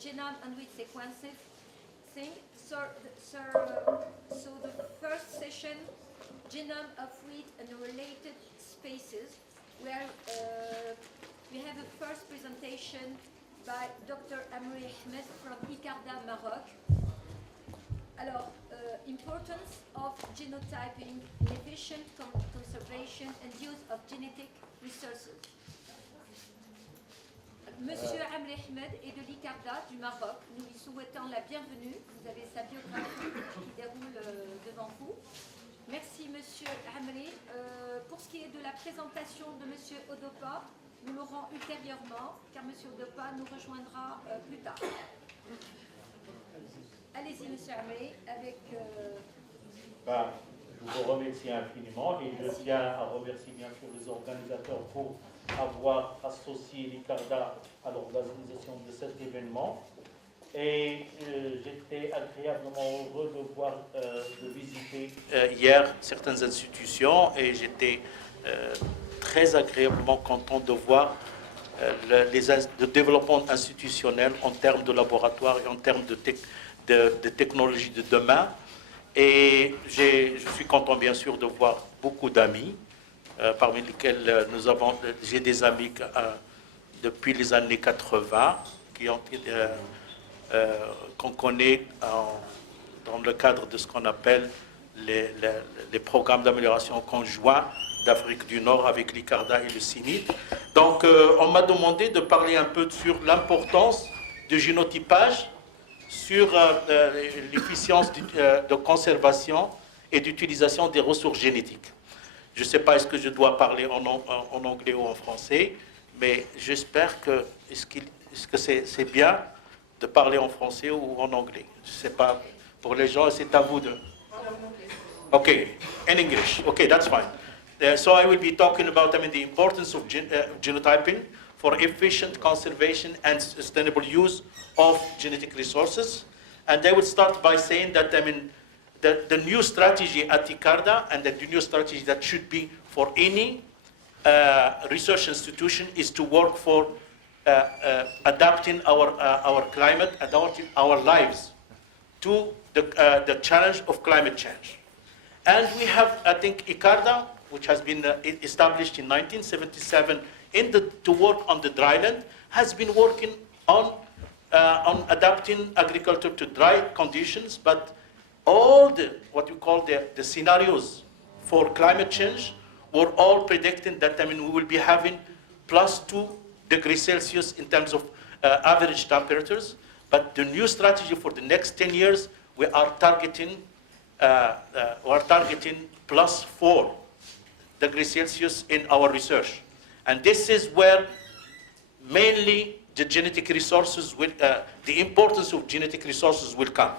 genome enriched sequencing. So the first session, genome of wheat and related species, where we have a first presentation by Dr. Amri Ahmed from Icarda, Maroc. Alors, importance of genotyping in efficient conservation and use of genetic resources. Monsieur Amri Ahmed est de l'Icarda, du Maroc. Nous lui souhaitons la bienvenue. Vous avez sa biographie qui déroule devant vous. Merci, Monsieur Amri. Pour ce qui est de la présentation de Monsieur Odopa, nous l'aurons ultérieurement, car Monsieur Odopa nous rejoindra plus tard. Allez-y, Monsieur Amri, avec... je vous remercie infiniment et je tiens à remercier bien sûr les organisateurs pour avoir associé l'Icarda à l'organisation de cet événement. Et j'étais agréablement heureux de voir, de visiter hier certaines institutions et j'étais très agréablement content de voir le développement institutionnel en termes de laboratoire et en termes de technologie de demain. Et je suis content bien sûr de voir beaucoup d'amis, parmi lesquels j'ai des amis depuis les années 80 qu'on connaît dans le cadre de ce qu'on appelle les programmes d'amélioration conjoints d'Afrique du Nord avec l'Icarda et le CINID. Donc on m'a demandé de parler un peu sur l'importance du génotypage, sur l'efficience de conservation et d'utilisation des ressources génétiques. Je ne sais pas est-ce que je dois parler en anglais ou en français, mais j'espère que c'est bien de parler en français ou en anglais. Je ne sais pas, pour les gens, c'est à vous de... Okay, in English. Okay, that's fine. So I will be talking about the importance of genotyping for efficient conservation and sustainable use of genetic resources. And I would start by saying that the new strategy at Icarda and the new strategy that should be for any research institution is to work for adapting our climate, adapting our lives to the challenge of climate change. And we have, I think, Icarda, which has been established in 1977 to work on the dryland, has been working on adapting agriculture to dry conditions, but all what you call the scenarios for climate change were all predicting that we will be having +2 degrees Celsius in terms of average temperatures. But the new strategy for the next 10 years, we are targeting +4 degrees Celsius in our research. And this is where mainly the genetic resources will, the importance of genetic resources will come.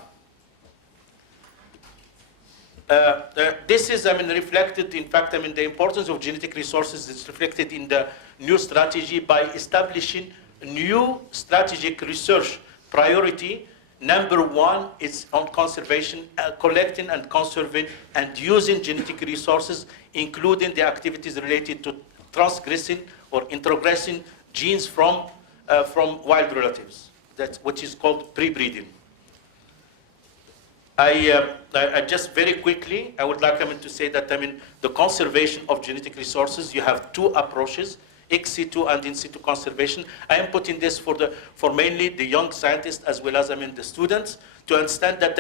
This is, reflected, in fact, the importance of genetic resources is reflected in the new strategy by establishing new strategic research priority. Number one is on conservation, collecting and conserving and using genetic resources, including the activities related to transgressing or introgressing genes from wild relatives, which is called pre-breeding. I just very quickly, I would like to say that the conservation of genetic resources, you have two approaches, ex situ and in situ conservation. I am putting this for mainly the young scientists as well as the students to understand that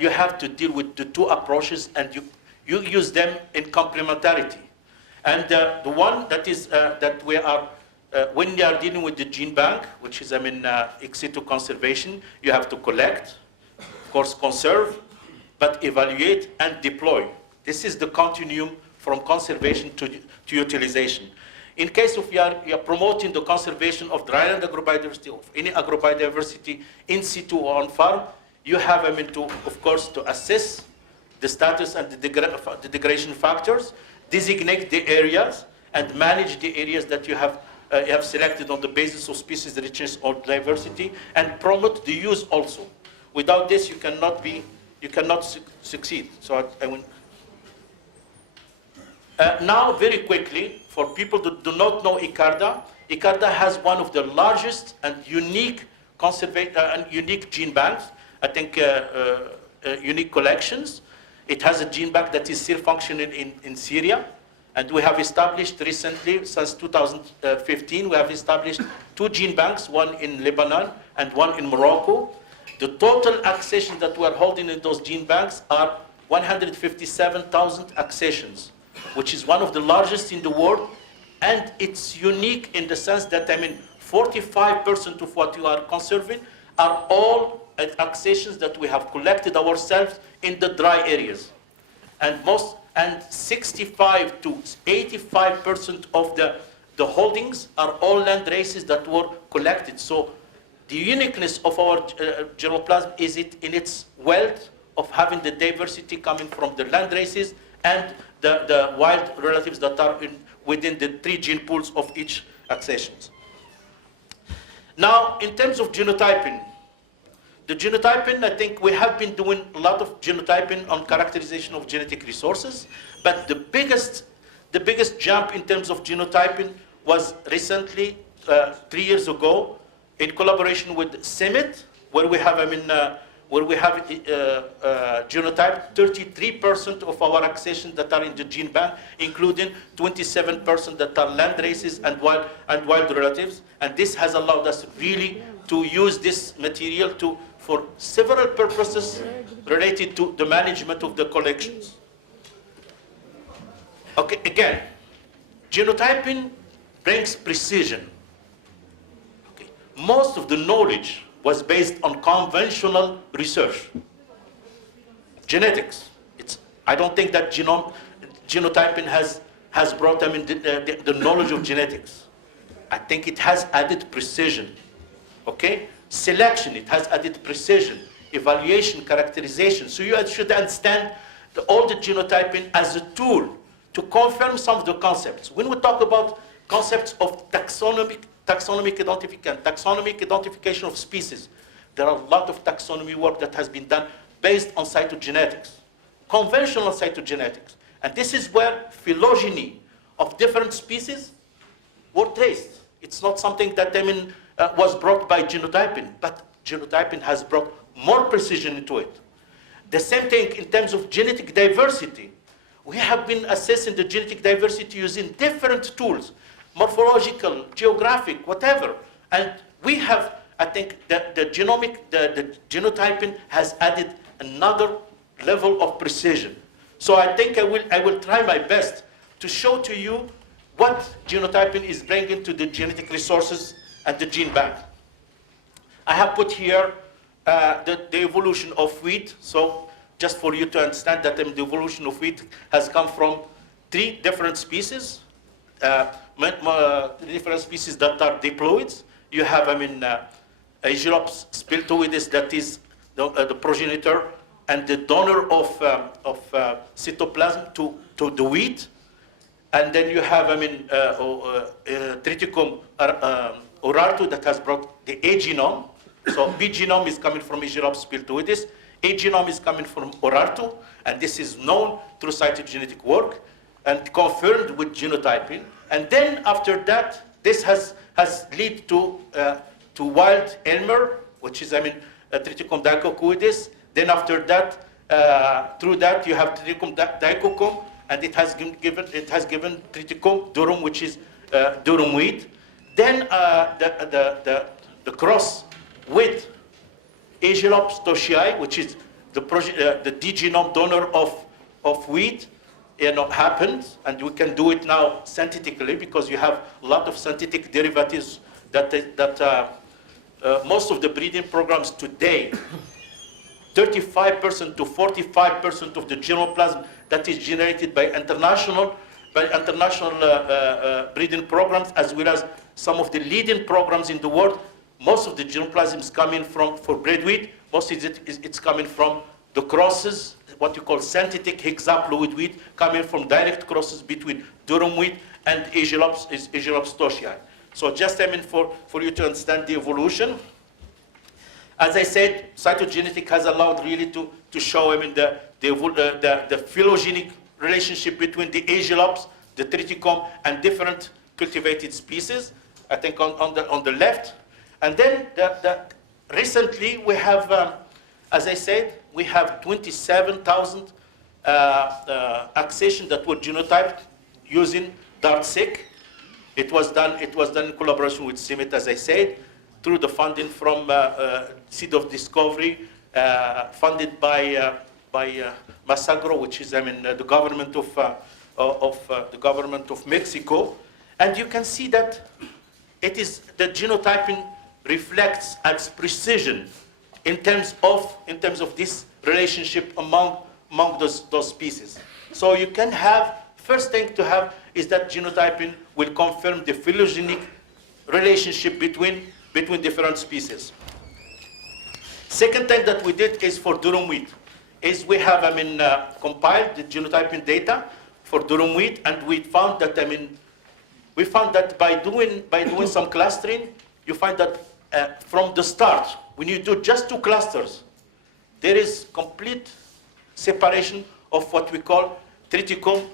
you have to deal with the two approaches and you use them in complementarity. And the one that is that we are when you are dealing with the gene bank, which is ex situ conservation, you have to collect, of course conserve, but evaluate and deploy. This is the continuum from conservation to utilization. In case of you are promoting the conservation of dryland agrobiodiversity, of any agrobiodiversity in situ or on farm, you have of course, to assess the status and the degradation factors, designate the areas, and manage the areas that you have selected on the basis of species richness or diversity, and promote the use also. Without this, you cannot succeed. So now, very quickly, for people that do not know Icarda, Icarda has one of the largest and unique unique gene banks, I think unique collections. It has a gene bank that is still functioning in Syria. And we have established recently, since 2015, we have established 2 gene banks, one in Lebanon and one in Morocco. The total accessions that we are holding in those gene banks are 157,000 accessions, which is one of the largest in the world. And it's unique in the sense that, 45% of what you are conserving are all accessions that we have collected ourselves in the dry areas. And 65 to 85% of the holdings are all land races that were collected. So the uniqueness of our germplasm is in its wealth of having the diversity coming from the land races and the wild relatives that are within the 3 gene pools of each accessions. Now, in terms of genotyping, the genotyping, I think we have been doing a lot of genotyping on characterization of genetic resources, but the biggest jump in terms of genotyping was recently, 3 years ago, in collaboration with CIMMYT, where we have, genotyped 33% of our accessions that are in the gene bank, including 27% that are land races and wild relatives. And this has allowed us really to use this material for several purposes related to the management of the collections. Okay, again, genotyping brings precision. Okay. Most of the knowledge was based on conventional research. Genetics. I don't think that genotyping has brought them in the knowledge of genetics. I think it has added precision. Okay? Selection, it has added precision, evaluation, characterization. So you should understand all the genotyping as a tool to confirm some of the concepts. When we talk about concepts of taxonomic identification of species, there are a lot of taxonomy work that has been done based on cytogenetics, conventional cytogenetics. And this is where phylogeny of different species were traced. It's not something that was brought by genotyping, but genotyping has brought more precision into it. The same thing in terms of genetic diversity. We have been assessing the genetic diversity using different tools, morphological, geographic, whatever. And we have, I think, the genotyping has added another level of precision. So I think I will try my best to show to you what genotyping is bringing to the genetic resources and the gene bank. I have put here the evolution of wheat. So just for you to understand that the evolution of wheat has come from 3 different species, different species that are diploids. You have, Aegilops spiltoides, that is the progenitor and the donor of cytoplasm to the wheat. And then you have, Triticum urartu that has brought the A genome. So B genome is coming from Aegilops spiltoides. A genome is coming from urartu, and this is known through cytogenetic work and confirmed with genotyping. And then after that, this has led to wild Elmer, which is, Triticum dicocoides. Then after that, through that you have Triticum dicoccum, and it has given Triticum durum, which is durum wheat. Then the cross with Aegilops toshii, which is the D genome donor of wheat, happened, and we can do it now synthetically because you have a lot of synthetic derivatives that most of the breeding programs today, 35% to 45% of the germplasm that is generated by international breeding programs, as well as some of the leading programs in the world, most of the germplasm is coming for bred wheat. Most of it's coming from the crosses, what you call synthetic hexaploid wheat, coming from direct crosses between durum wheat and Aegilops toshii. So just for you to understand the evolution. As I said, cytogenetic has allowed really to show the phylogenic relationship between the Aegilops, the Triticum, and different cultivated species. I think on the left. And then recently we have, as I said, we have 27,000 accessions that were genotyped using DART-seq. It was done in collaboration with CIMIT, as I said, through the funding from Seed of Discovery, funded by Masagro, which is the government of Mexico. And you can see that it is the genotyping reflects its precision in terms of this relationship among those species. So you can have, first thing to have is that genotyping will confirm the phylogenetic relationship between different species. Second thing that we did is for durum wheat, is we have compiled the genotyping data for durum wheat, and we found that by doing some clustering, you find that from the start, when you do just 2 clusters, there is complete separation of what we call triticum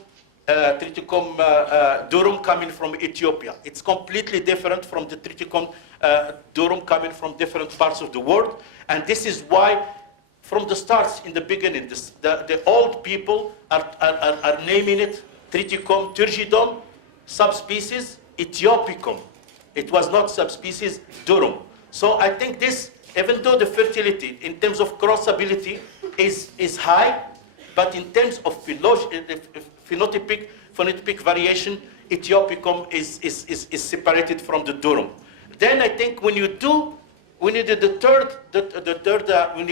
durum coming from Ethiopia. It's completely different from the triticum durum coming from different parts of the world, and this is why, from the start, in the beginning, the old people are naming it Triticum turgidum, subspecies Ethiopium. It was not subspecies durum. So I think this, even though the fertility in terms of crossability is high, but in terms of phenotypic variation, Ethiopium is separated from the durum. Then I think when you do when you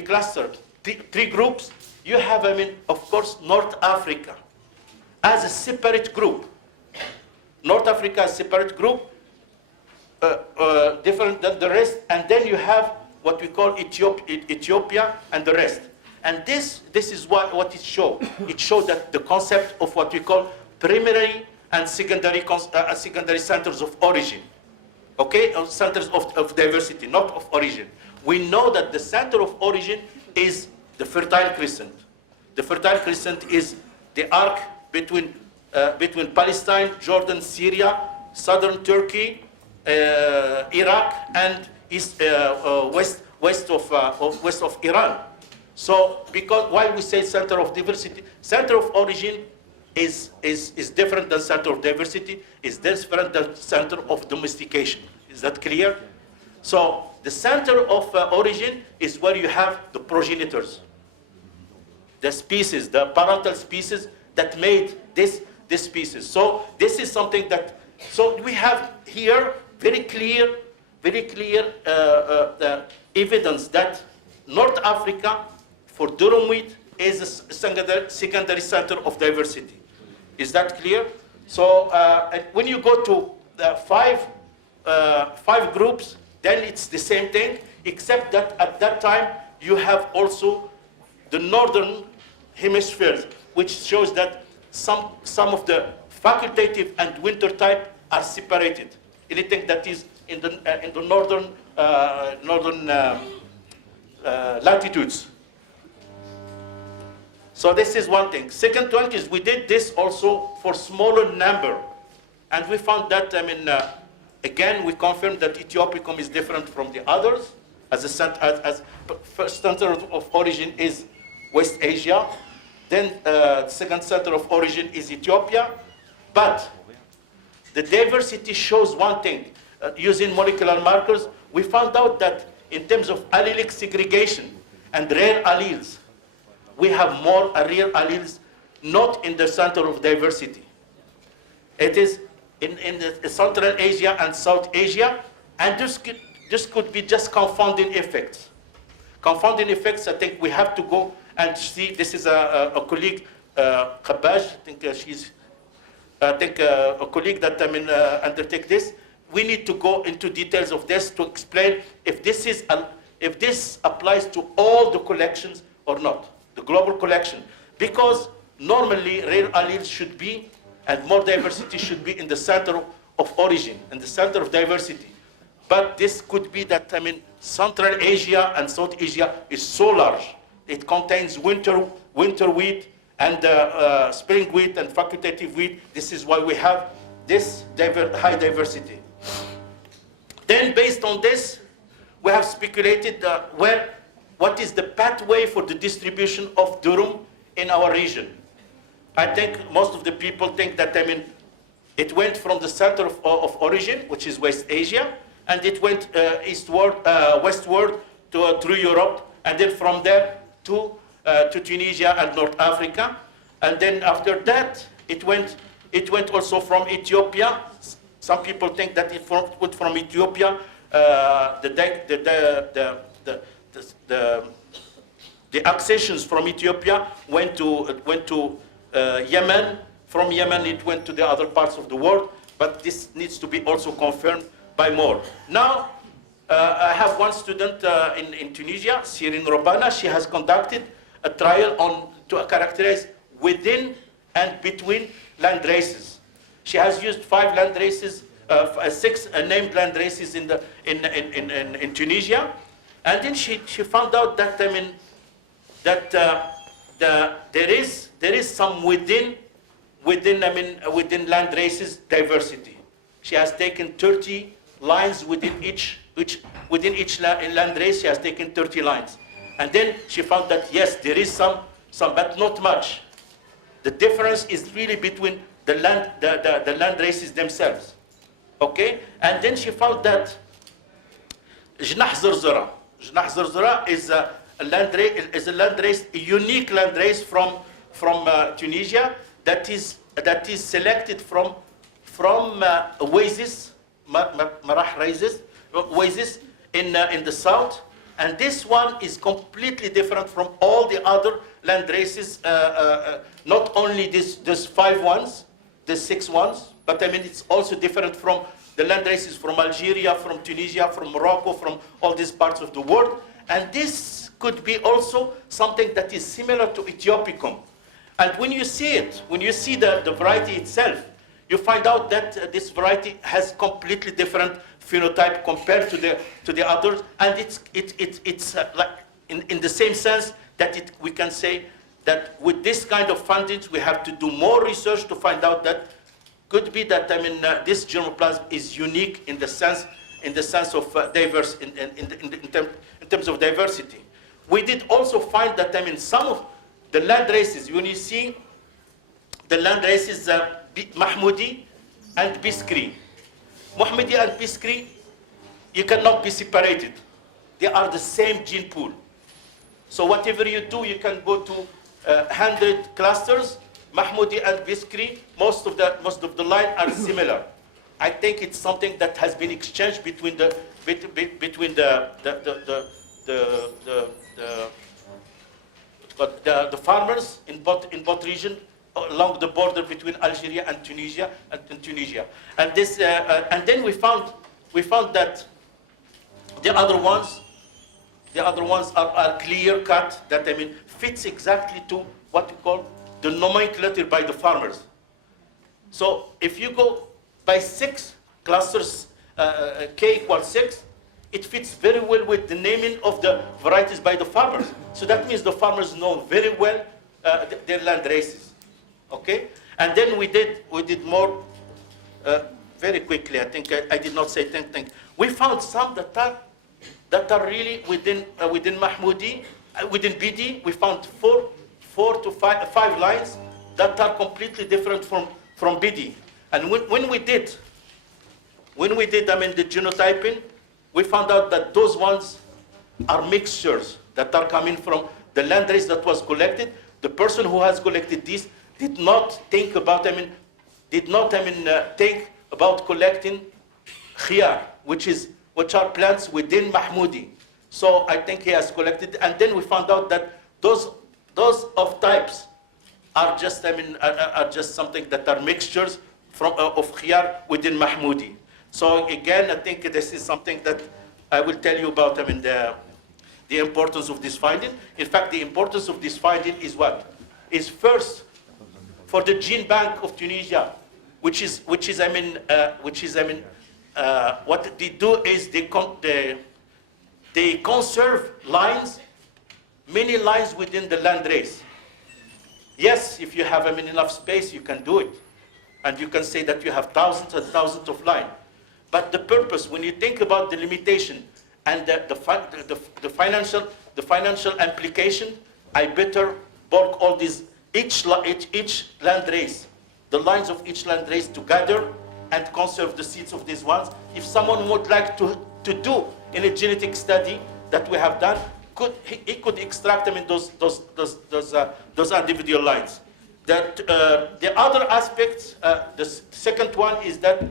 clustered 3 groups, you have, of course, North Africa as a separate group. North Africa as a separate group, different than the rest, and then you have what we call Ethiopia and the rest. And this is what it showed. It showed that the concept of what we call primary and secondary centers of origin. Okay, centers of diversity, not of origin. We know that the center of origin is the Fertile Crescent. The Fertile Crescent is the arc between Palestine, Jordan, Syria, southern Turkey, Iraq, and west of Iran. So, why we say center of diversity? Center of origin is different than center of diversity, is different than center of domestication. Is that clear? So the center of origin is where you have the progenitors, the species, the parental species that made this species. So this is something that, so we have here very clear evidence that North Africa for durum wheat is a secondary center of diversity. Is that clear? So when you go to the five groups, then it's the same thing, except that at that time you have also the northern hemispheres, which shows that some of the facultative and winter type are separated. Anything that is in the northern latitudes. So this is one thing. Second one is we did this also for smaller number, and we found that again we confirmed that Ethiopium is different from the others. As first center of origin is West Asia, then second center of origin is Ethiopia, but the diversity shows one thing. Using molecular markers, we found out that in terms of allelic segregation and rare alleles, we have more rare alleles not in the center of diversity. It is in the Central Asia and South Asia, and this could be just confounding effects. Confounding effects, I think we have to go and see. This is a colleague, Khabbaj, I think a colleague that undertake this. We need to go into details of this to explain if this applies to all the collections or not, the global collection. Because normally rare alleles should be, and more diversity should be in the center of origin, and the center of diversity. But this could be that, Central Asia and South Asia is so large. It contains winter wheat and spring wheat and facultative wheat. This is why we have this high diversity. Then based on this, we have speculated what is the pathway for the distribution of durum in our region. I think most of the people think that, it went from the center of origin, which is West Asia, and it went westward through Europe, and then from there to Tunisia and North Africa. And then after that, it went also from Ethiopia. Some people think that it went from Ethiopia. The accessions from Ethiopia went to Yemen. From Yemen, it went to the other parts of the world, but this needs to be also confirmed by more. Now, I have one student in Tunisia, Sirin Robana. She has conducted a trial to characterize within and between land races. She has used 5 land races, 6 named land races in Tunisia, and then she found out that there is some within land races diversity. She has taken 30 lines within each land race. She has taken 30 lines, and then she found that yes, there is some, but not much. The difference is really between the land races themselves. Okay, and then she found that Jnah Zerzura is a land race, a unique land race from Tunisia that is selected from oasis, marah oasis in the south, and this one is completely different from all the other land races. Not only these 5 ones, the 6 ones, but it's also different from the land races from Algeria, from Tunisia, from Morocco, from all these parts of the world. And this could be also something that is similar to Ethiopium. And when you see it, when you see the variety itself, you find out that this variety has completely different phenotype compared to the others, and it's like in the same sense that we can say that with this kind of fundings we have to do more research to find out that could be that this germplasm is unique in the sense of diverse in terms of diversity. We did also find that some of the land races, when you see the land races Mahmoudi and Biskri. Mahmoudi and Biskri, you cannot be separated. They are the same gene pool. So whatever you do, you can go to 100 clusters. Mahmoudi and Biskri, most of the line are similar. I think it's something that has been exchanged between the farmers in both regions along the border between Algeria and Tunisia. And this and then we found that the other ones are clear cut, that fits exactly to what we call the nomenclature by the farmers. So if you go by 6 clusters, K equals 6, it fits very well with the naming of the varieties by the farmers. So that means the farmers know very well their land races. Okay, and then we did more very quickly. I think I did not say 10 things. We found some that are really within Mahmoudi, within BD. We found 4 to 5 lines that are completely different from BD. And when we did the genotyping, we found out that those ones are mixtures that are coming from the land race that was collected. The person who has collected these did not think about think about collecting khiyar, which are plants within Mahmoudi. So I think he has collected, and then we found out that those of types are just something that are mixtures of khiyar within Mahmoudi. So again, I think this is something that I will tell you about the importance of this finding. In fact, the importance of this finding is what? Is first for the gene bank of Tunisia, which is what they do is they conserve lines, many lines within the land race. Yes, if you have enough space, you can do it, and you can say that you have thousands and thousands of lines. But the purpose, when you think about the limitation and the financial implication, I better bulk all these, each land race, the lines of each land race together and conserve the seeds of these ones. If someone would like to do in a genetic study that we have done, he could extract them in those individual lines. The other aspect, the second one is that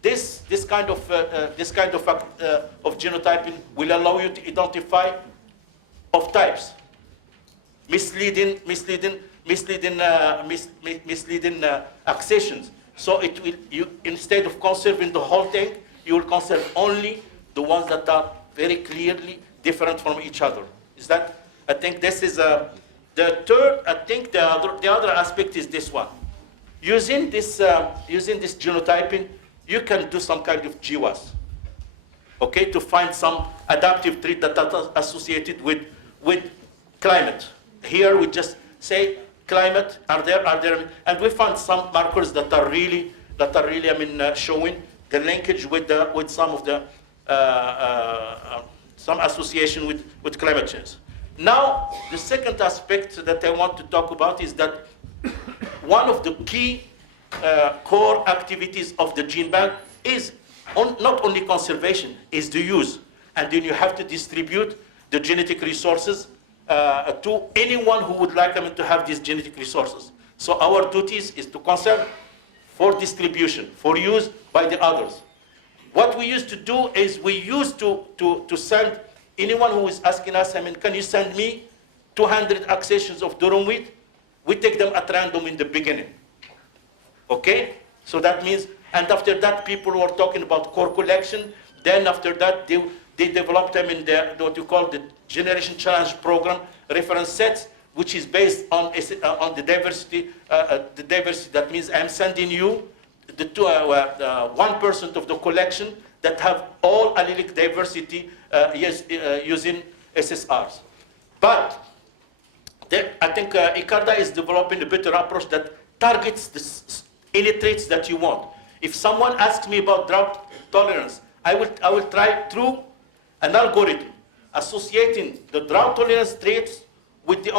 this kind of genotyping will allow you to identify of types, misleading accessions. So it will, instead of conserving the whole thing, you will conserve only the ones that are very clearly different from each other. Is that? I think this is the third. I think the other aspect is this one. Using this genotyping, you can do some kind of GWAS, okay, to find some adaptive trait that are associated with climate. Here we just say climate, are there, and we found some markers that are really, showing the linkage with some of the some association with climate change. Now, the second aspect that I want to talk about is that one of the key core activities of the gene bank is not only conservation, is the use. And then you have to distribute the genetic resources to anyone who would like to have these genetic resources. So our duties is to conserve for distribution, for use by the others. What we used to do is we used to send anyone who is asking us, can you send me 200 accessions of durum wheat? We take them at random in the beginning. Okay? So that means, and after that, people were talking about core collection. Then after that, they developed them in what you call the Generation Challenge Program reference sets, which is based on the diversity. The diversity, that means I'm sending you the 1% of the collection that have all allelic diversity using SSRs. But I think ICARDA is developing a better approach that targets any traits that you want. If someone asks me about drought tolerance, I will try through an algorithm associating the drought tolerance traits with the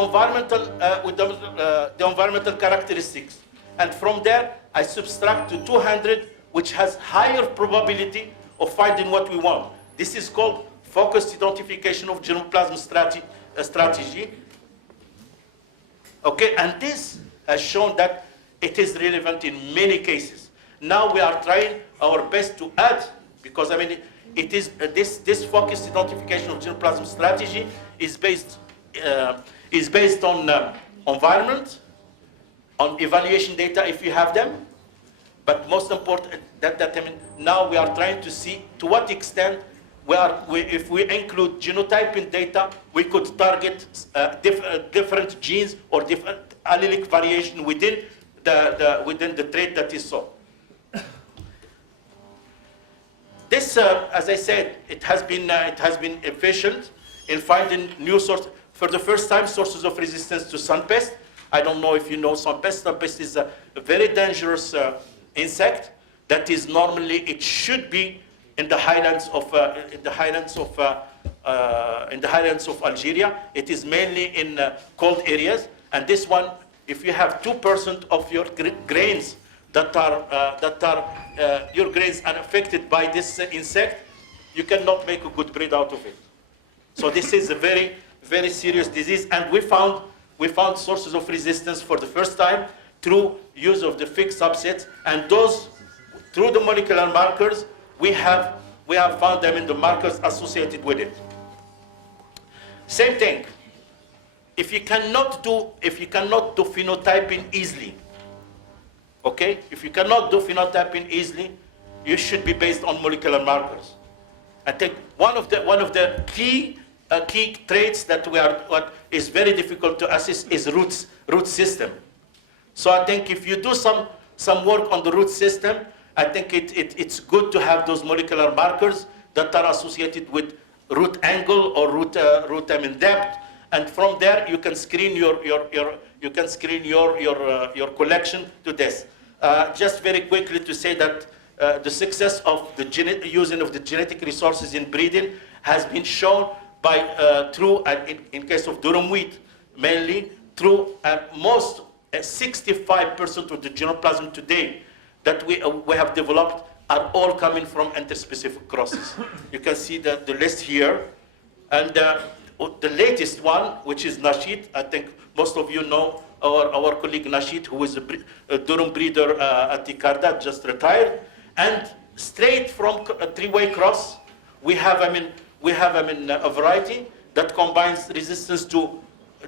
environmental characteristics, and from there I subtract to 200, which has higher probability of finding what we want. This is called focused identification of germplasm strategy. Okay, and this has shown that it is relevant in many cases. Now we are trying our best to add, because it is this focused identification of germplasm strategy is based on environment, on evaluation data if you have them, but most important now we are trying to see to what extent if we include genotyping data, we could target different genes or different allelic variation within the trait that is sought. This, as I said, it has been efficient in finding new sources. For the first time, sources of resistance to sun pest. I don't know if you know sun pest. Sun pest is a very dangerous insect that is normally, it should be in the highlands of Algeria. It is mainly in cold areas, and this one, if you have 2% of your grains your grains are affected by this insect, you cannot make a good bread out of it. So this is a very, very serious disease, and we found sources of resistance for the first time through use of the fixed subsets, and those, through the molecular markers, we have found them in the markers associated with it. Same thing. If you cannot do phenotyping easily, okay? If you cannot do phenotyping easily, you should be based on molecular markers. I think one of the key traits that what is very difficult to assess is root system. So I think if you do some work on the root system, I think it's good to have those molecular markers that are associated with root angle or root depth, and from there you can screen your collection to this. Just very quickly to say that the success of the using of the genetic resources in breeding has been shown by through, in case of durum wheat, mainly through most 65% of the germplasm today that we have developed are all coming from interspecific crosses. You can see the list here. And the latest one, which is Nasheed, I think most of you know our colleague Nasheed, who is a durum breeder at Icarda, just retired. And straight from a three-way cross, we have a variety that combines resistance to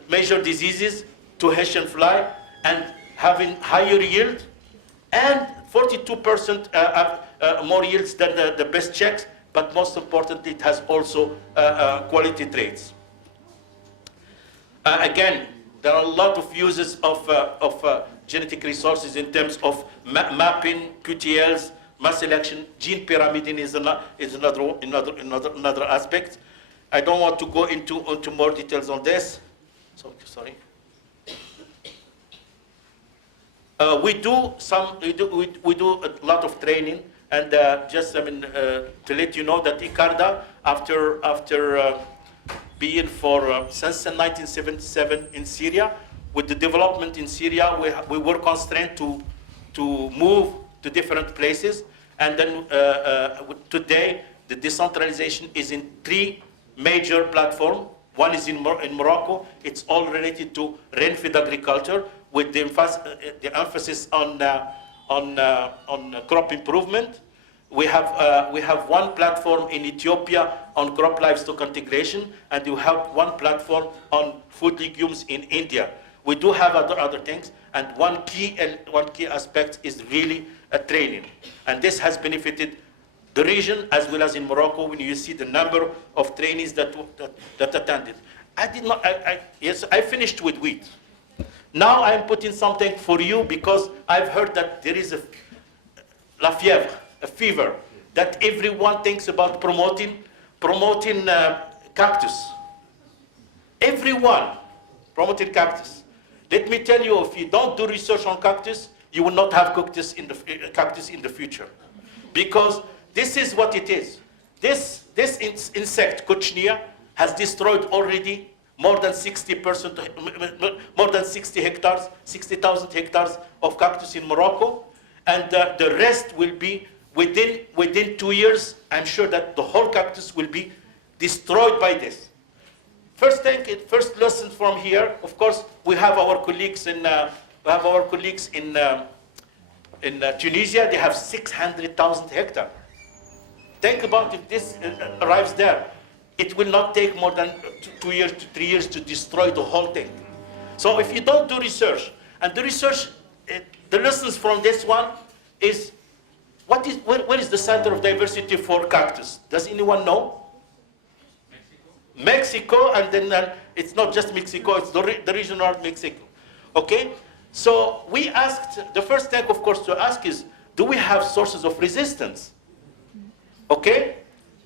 major diseases, to Hessian fly, and having higher yield, and 42% more yields than the best checks, but most importantly, it has also quality traits. Again, there are a lot of uses of genetic resources in terms of mapping, QTLs, mass selection. Gene pyramiding is another aspect. I don't want to go into more details on this. So, sorry. We do a lot of training, and just to let you know that Icarda, after being since 1977 in Syria, with the development in Syria, we were constrained to move to different places, and then today the decentralization is in 3 major platforms. One is in Morocco. It's all related to rain-fed agriculture, with the emphasis on crop improvement. We have one platform in Ethiopia on crop livestock integration, and you have one platform on food legumes in India. We do have other things, and one key aspect is really training, and this has benefited the region as well as in Morocco. When you see the number of trainees that attended, yes, I finished with wheat. Now I'm putting something for you because I've heard that there is la fièvre, a fever, that everyone thinks about promoting cactus. Everyone promoting cactus. Let me tell you, if you don't do research on cactus, you will not have cactus in the future, because this is what it is. This insect, Cochineal, has destroyed already more than 60%, more than 60,000 hectares of cactus in Morocco, and the rest will be within 2 years. I'm sure that the whole cactus will be destroyed by this. First lesson from here. Of course, we have our colleagues in Tunisia. They have 600,000 hectares. Think about if this arrives there. It will not take more than 2 years to 3 years to destroy the whole thing. So if you don't do research, and the research, the lessons from this one is, where is the center of diversity for cactus? Does anyone know? Mexico, and then it's not just Mexico, it's the region around Mexico. Okay? So we asked, the first thing, of course, to ask is, do we have sources of resistance? Okay?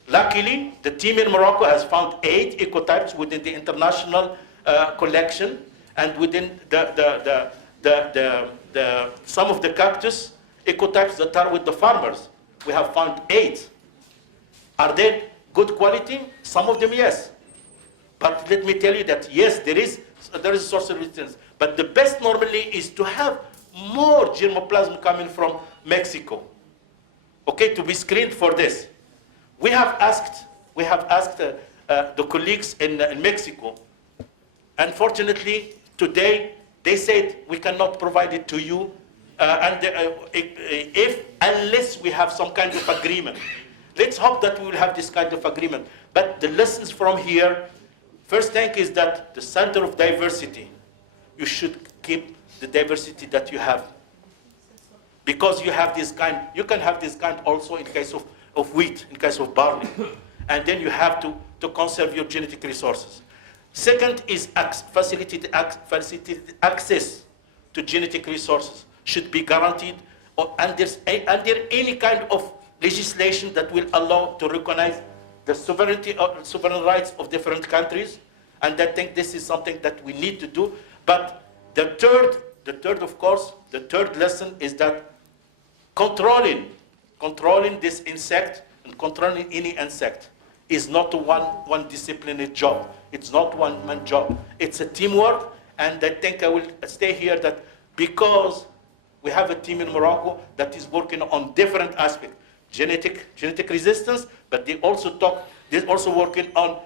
Luckily, the team in Morocco has found 8 ecotypes within the international collection, and within some of the cactus ecotypes that are with the farmers. We have found 8. Are they good quality? Some of them, yes. But let me tell you that yes, there is a source of resistance. But the best normally is to have more germplasm coming from Mexico. Okay, to be screened for this. We have asked the colleagues in Mexico. Unfortunately, today they said we cannot provide it to you, unless we have some kind of agreement. Let's hope that we will have this kind of agreement. But the lessons from here, first thing is that the center of diversity, you should keep the diversity that you have. Because you have this kind, you can have this kind also in case of wheat, in case of barley. And then you have to conserve your genetic resources. Second is facilitated access to genetic resources should be guaranteed under any kind of legislation that will allow to recognize the sovereign rights of different countries. And I think this is something that we need to do. But the third, of course, the third lesson is that controlling this insect and controlling any insect is not one disciplinary job. It's not one-man job. It's a teamwork, and I think I will stay here that because we have a team in Morocco that is working on different aspects, genetic resistance, but they're also working on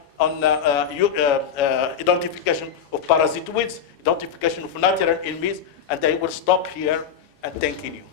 identification of parasitoids, identification of natural enemies, and I will stop here and thanking you.